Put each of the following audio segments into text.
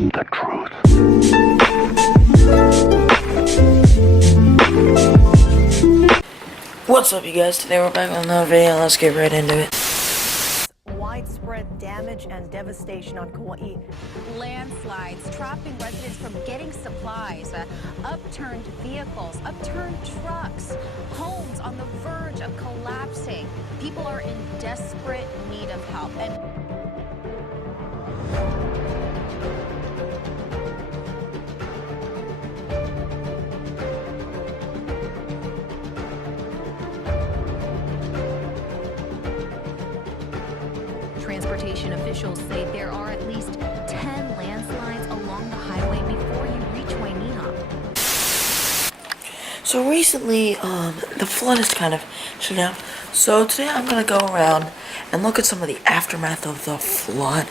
The truth. What's up, you guys? Today we're back on another video. Let's get right into it. Widespread damage and devastation on Kauai. Landslides trapping residents from getting supplies, upturned vehicles, upturned trucks, homes on the verge of collapsing. People are in desperate need of help. And transportation officials say there are at least 10 landslides along the highway before you reach Wainiha. So recently, the flood has kind of shut down. So today I'm gonna go around and look at some of the aftermath of the flood.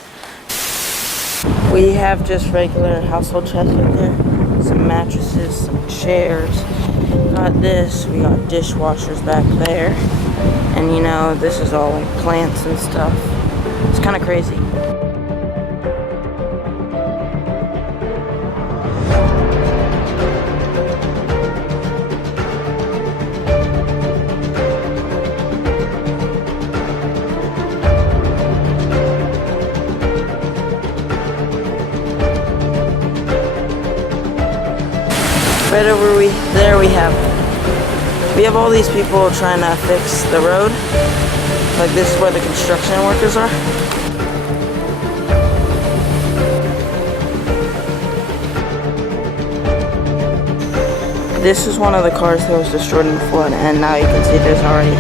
We have just regular household trash right there. Some mattresses, some chairs. Got this. We got dishwashers back there. And you know, this is all like plants and stuff. It's kind of crazy. Right over there we have all these people trying to fix the road. Like, this is where the construction workers are. This is one of the cars that was destroyed in the flood, and now you can see there's already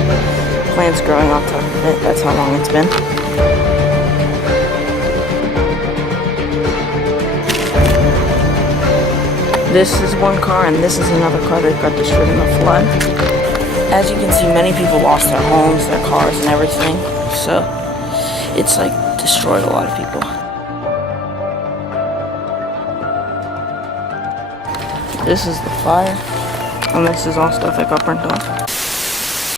plants growing on top of it. That's how long it's been. This is one car, and this is another car that got destroyed in the flood. As you can see, many people lost their homes, their cars, and everything. So, it's like destroyed a lot of people. This is the fire, and this is all stuff that got burnt off.